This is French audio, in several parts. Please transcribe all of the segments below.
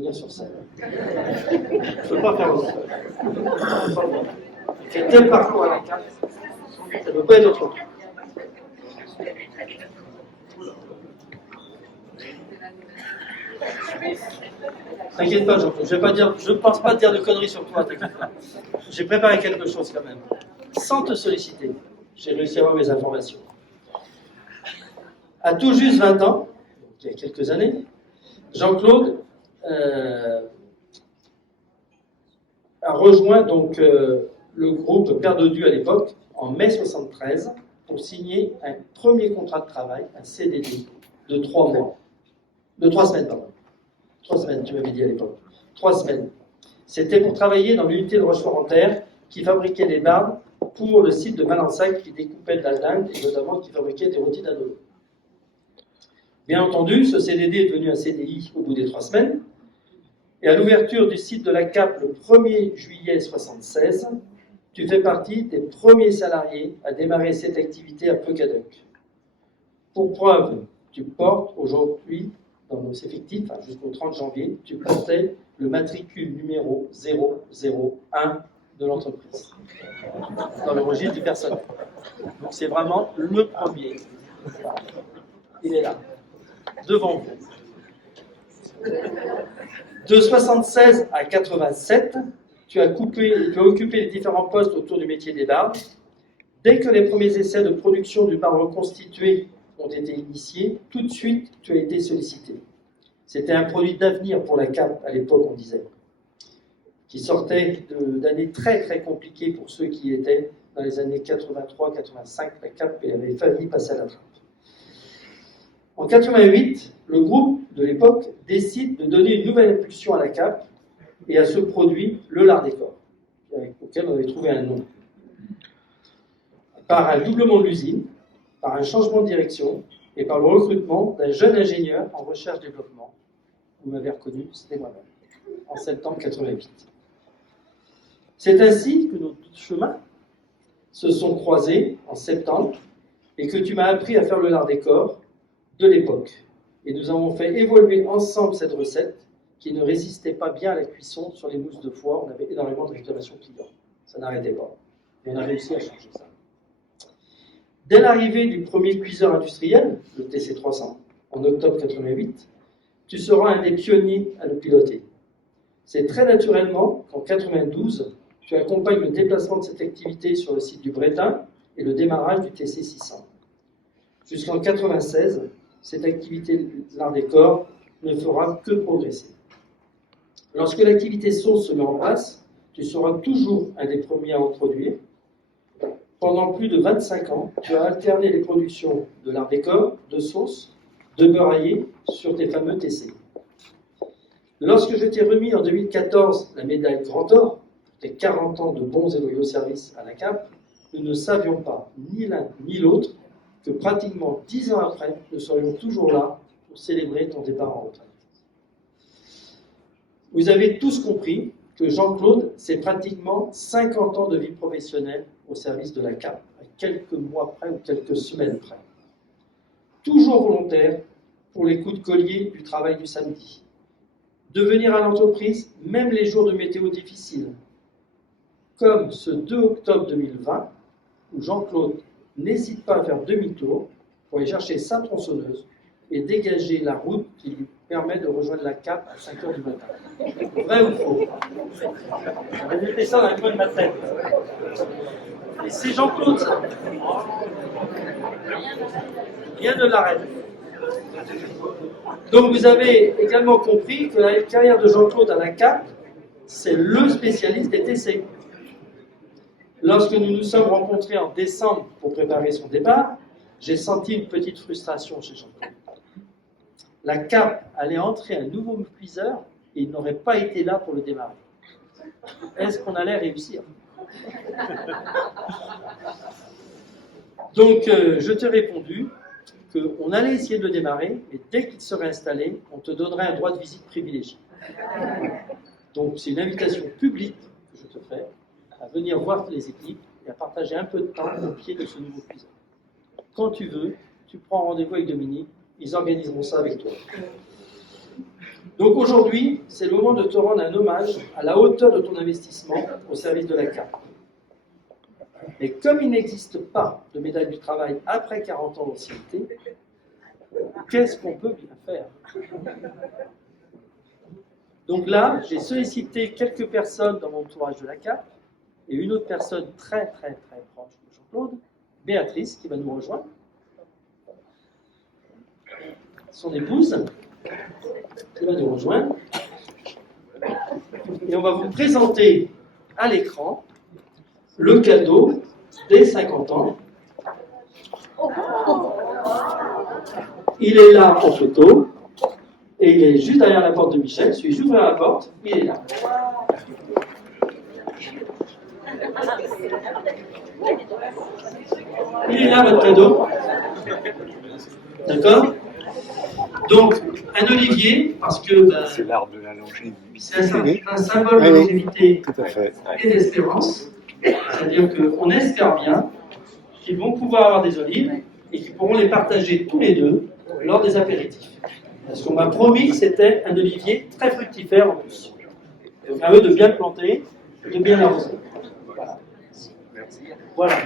venir sur scène. Je ne peux pas faire autre chose. C'est tel parcours à la carte, ça ne peut pas être autre chose. T'inquiète pas, Jean-Claude, je ne pense pas te dire de conneries sur toi, t'inquiète pas. J'ai préparé quelque chose quand même. Sans te solliciter, j'ai réussi à avoir mes informations. À tout juste 20 ans, il y a quelques années, Jean-Claude a rejoint donc le groupe Père Dodu à l'époque, en mai 73, pour signer un premier contrat de travail, un CDD, de 3 mois. De 3 semaines, pardon. 3 semaines, tu m'avais dit à l'époque. 3 semaines. C'était pour travailler dans l'unité de Rochefort-en-Terre qui fabriquait des bardes pour le site de Malensac qui découpait de la dinde et notamment qui fabriquait des rôtis d'Andolo. Bien entendu, ce CDD est devenu un CDI au bout des 3 semaines. Et à l'ouverture du site de la CAP le 1er juillet 1976, tu fais partie des premiers salariés à démarrer cette activité à Peucadoc. Pour preuve, tu portes aujourd'hui, dans nos effectifs, jusqu'au 30 janvier, tu portais le matricule numéro 001 de l'entreprise, dans le registre du personnel. Donc c'est vraiment le premier. Il est là, devant vous. De 76 à 87, tu as occupé les différents postes autour du métier des bardes. Dès que les premiers essais de production du barde reconstitué ont été initiés, tout de suite, tu as été sollicité. C'était un produit d'avenir pour la CAP, à l'époque, on disait, qui sortait d'années très, très compliquées pour ceux qui étaient dans les années 83-85. La CAP avait failli passer à la trappe. En 88, le groupe de l'époque décide de donner une nouvelle impulsion à la CAP et à ce produit, le lard des corps, auquel on avait trouvé un nom. Par un doublement de l'usine, par un changement de direction et par le recrutement d'un jeune ingénieur en recherche-développement. Vous m'avez reconnu, c'était moi-même, en septembre 88. C'est ainsi que nos chemins se sont croisés en septembre et que tu m'as appris à faire le lard des corps de l'époque. Et nous avons fait évoluer ensemble cette recette qui ne résistait pas bien à la cuisson sur les mousses de foie. On avait énormément de réclamations clients. Ça n'arrêtait pas. Et on a réussi à changer ça. Dès l'arrivée du premier cuiseur industriel, le TC300, en octobre 88, tu seras un des pionniers à le piloter. C'est très naturellement qu'en 92, tu accompagnes le déplacement de cette activité sur le site du Brétin et le démarrage du TC600. Jusqu'en 96, cette activité de l'art des corps ne fera que progresser. Lorsque l'activité sauce se met en place, tu seras toujours un des premiers à en produire. Pendant plus de 25 ans, tu as alterné les productions de lard des corps, de sauce, de beurre aillé sur tes fameux TC. Lorsque je t'ai remis en 2014 la médaille Grand Or, tes 40 ans de bons et loyaux services à la CAP, nous ne savions pas, ni l'un ni l'autre, que pratiquement 10 ans après, nous serions toujours là pour célébrer ton départ en retraite. Vous avez tous compris que Jean-Claude, c'est pratiquement 50 ans de vie professionnelle au service de la CAP, à quelques mois près ou quelques semaines près. Toujours volontaire pour les coups de collier du travail du samedi. De venir à l'entreprise, même les jours de météo difficiles, comme ce 2 octobre 2020, où Jean-Claude n'hésite pas à faire demi-tour pour aller chercher sa tronçonneuse et dégager la route qui lui permet de rejoindre la CAP à 5 h du matin. Vrai ou faux? J'avais noté ça dans le coin de ma tête. Et c'est Jean-Claude, ça. Rien ne l'arrête. Donc vous avez également compris que la carrière de Jean-Claude à la CAP, c'est le spécialiste des TC. Lorsque nous nous sommes rencontrés en décembre pour préparer son départ, j'ai senti une petite frustration chez Jean-Claude. La CAP allait entrer un nouveau cuiseur et il n'aurait pas été là pour le démarrer. Est-ce qu'on allait réussir? Donc, je t'ai répondu qu'on allait essayer de le démarrer, et dès qu'il serait installé, on te donnerait un droit de visite privilégié. Donc, c'est une invitation publique que je te fais à venir voir les équipes et à partager un peu de temps au pied de ce nouveau cuiseur. Quand tu veux, tu prends rendez-vous avec Dominique, ils organiseront ça avec toi. Donc aujourd'hui, c'est le moment de te rendre un hommage à la hauteur de ton investissement au service de la CAP. Mais comme il n'existe pas de médaille du travail après 40 ans d'ancienneté, qu'est-ce qu'on peut bien faire? Donc là, j'ai sollicité quelques personnes dans mon entourage de la CAP et une autre personne très très très proche de Jean-Claude, Béatrice, qui va nous rejoindre, son épouse, qui va nous rejoindre. Et on va vous présenter à l'écran le cadeau des 50 ans. Il est là en photo et il est juste derrière la porte de Michel. Si j'ouvre la porte, il est là. Il est là votre cadeau. D'accord? Donc, un olivier, parce que c'est l'arbre de la longévité. C'est un symbole de longévité Tout à fait. et d'espérance. C'est-à-dire qu'on espère bien qu'ils vont pouvoir avoir des olives et qu'ils pourront les partager tous les deux lors des apéritifs. Parce qu'on m'a promis que c'était un olivier très fructifère en plus. Donc à eux de bien le planter, de bien l'arroser. Voilà. Voilà.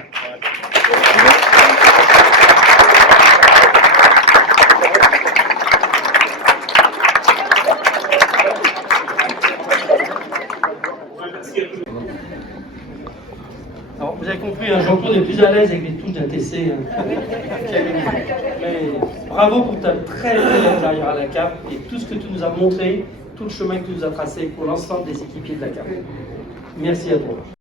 Alors, vous avez compris, Jean-Claude est plus à l'aise avec les touches d'un TC. Mais bravo pour ta très belle carrière à la CAP et tout ce que tu nous as montré, tout le chemin que tu nous as tracé pour l'ensemble des équipiers de la CAP. Merci à toi.